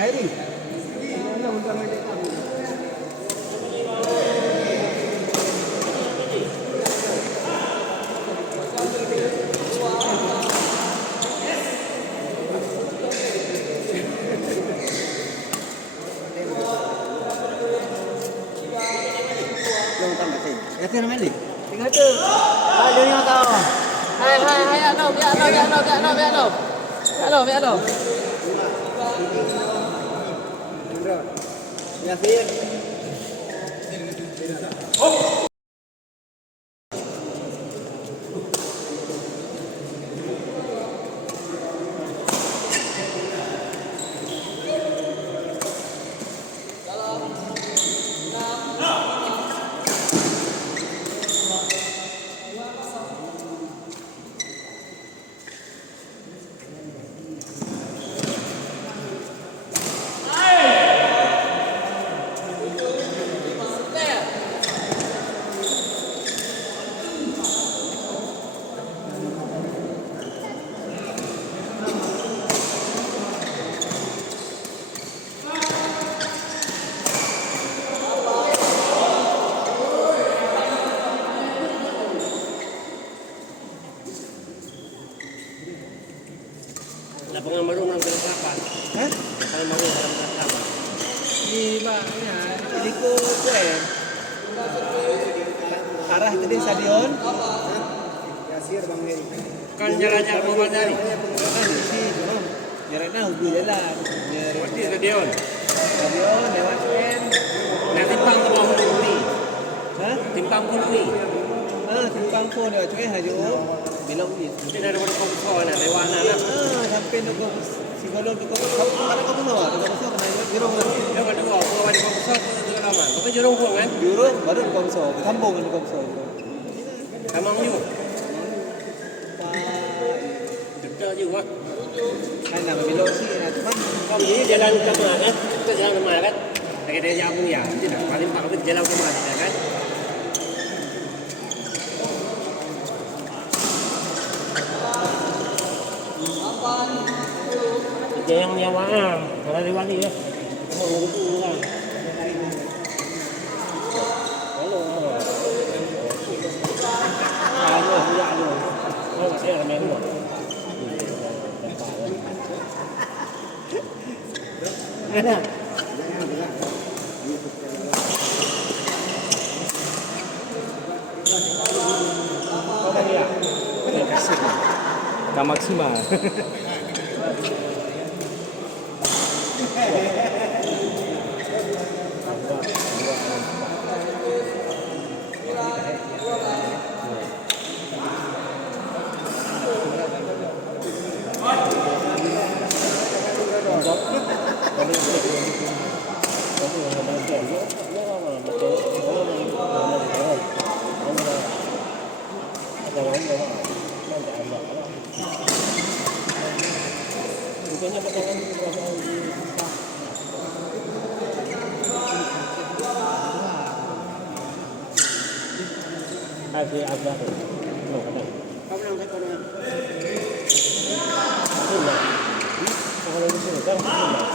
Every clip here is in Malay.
Mahiri. Mana bukan main dekat. Kata nama ni? Tengah tu. Ada yang tahu. Hai, alo, biar alo. Yasin. Oh. Lapangan baru dalam kelas 8. Hah? Lapangan baru dalam kelas 8. Di mana? Ini ke arah tadi stadion. Yasir Bang Heri. Kan jalan-jalan Muhammad tadi. Kan di sini. Jaraknya ubi jalan. Pasti stadion. Stadion lewat UN. Nah, timpang ke bawah ni. Hah? Timpang pun ni. Timpang pun lewat UN haju. Belok ni. Mesti dah ada pada kau nak lewat nak. Sampai dukung psikolog dukung. Mana kau tahu? Dukung besar kena jerung kan. Dia kan dua, kau ada kau besar tu tu lama. Kau kan jerung pun kan? Jerung baru dukung besar. Sambung dengan dukung besar. Kamang ni. Dekat je wah. Kan nak belok sini nak teman. Kau ni jalan ke mana kan? Kita jalan ke mana kan? Kita jalan pun ya. Tidak. Paling pak kita jalan ke mana kan? Yang nyawa kalau lewat ni ya. Mau ngumpul lah. Halo. Halo, halo. Oh, saya ramai rumah. Ada. Apa dia? Terima kasih. Tak maksimal. Ada apa? Loh, ada. Kamu nak kau nak? Sudah. Kalau itu sudah, sudah.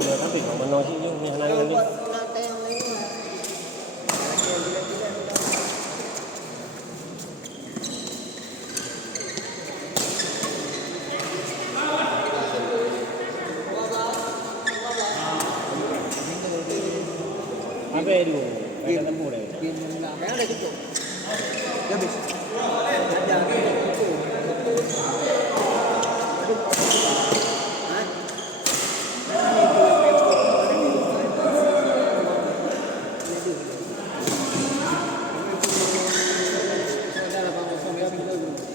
Tapi kalau menang sih yang lain ni. Apa itu? Kita temu dah. Yang ada cukup. Dah habis. Ada.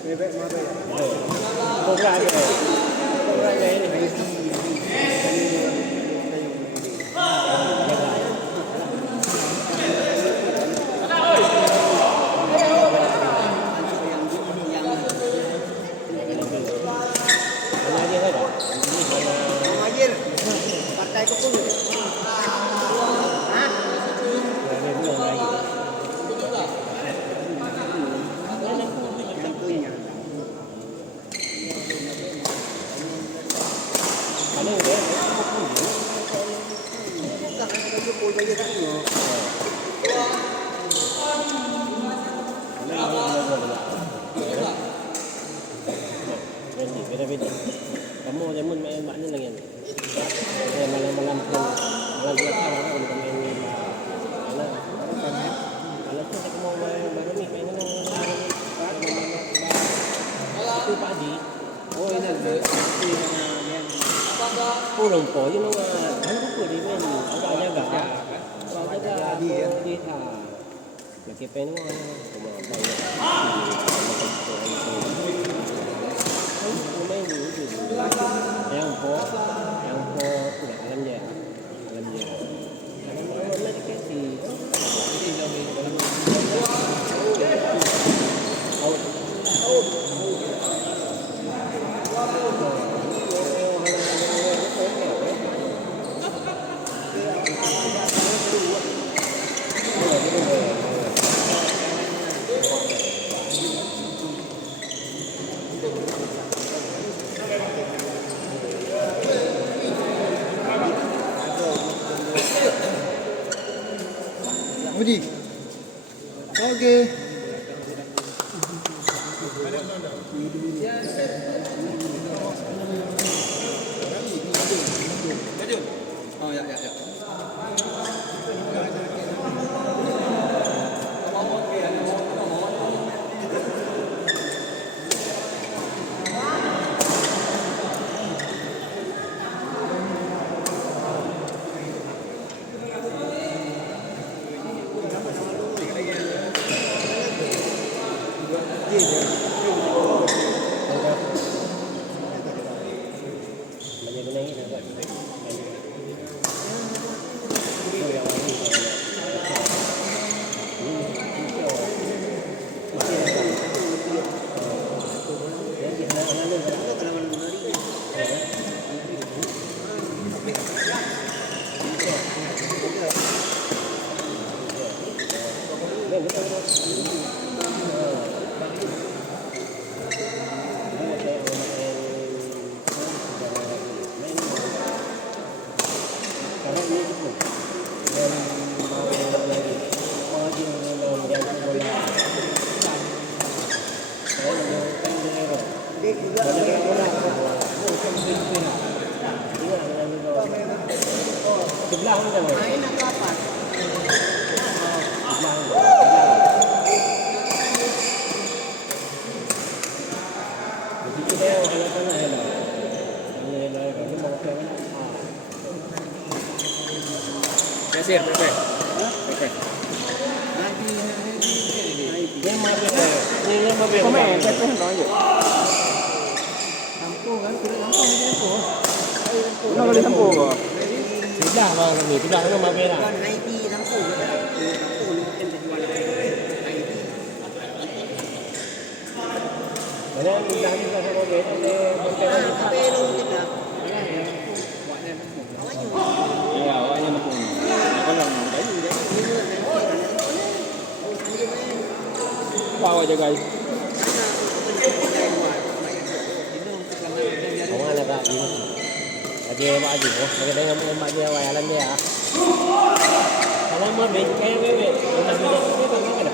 Bebek Cobra ke? Cobra ke ini. Mengajar. Partai ke pun. Hah? Beda-beda. Kamu jamun main makna lagi. Malam-malam pun malam dia tahu aku bukan main mana. Kalau tu saya mau main baru ni main dengan itu padi. Oh, ini ada. Pulang po yun ang ano ko di men ang jaga. Ang jaga di tha. Nakipen mo kumabay. Yang po tidak alam dia. Alam dia dikasih. Budi. Okey. Oh ya ya ya. Sebelah mana? Main apa apa? Kasir, berapa? Berapa? Yang mana? Yang mana? Komen, saya tahu je. Lampu kan, sudah lampu ni lampu. Nak kali lampu ke? Sudah bang kami, sudah kan mabe dah. Kan IT lampu ke tak? Lampu ni mungkin terjual IT. Mana dah ni dah mabe, ada konten Ah, ni. tapi lu mungkin dah. Ya, awaknya lampu ni. Kalau nak dah ni. Bawa je guys. Kawan nak tak ni. Aje mak aje. Saya dengan mak dia awak alam dia. Kalau mau bed kayak bed. Nak bed.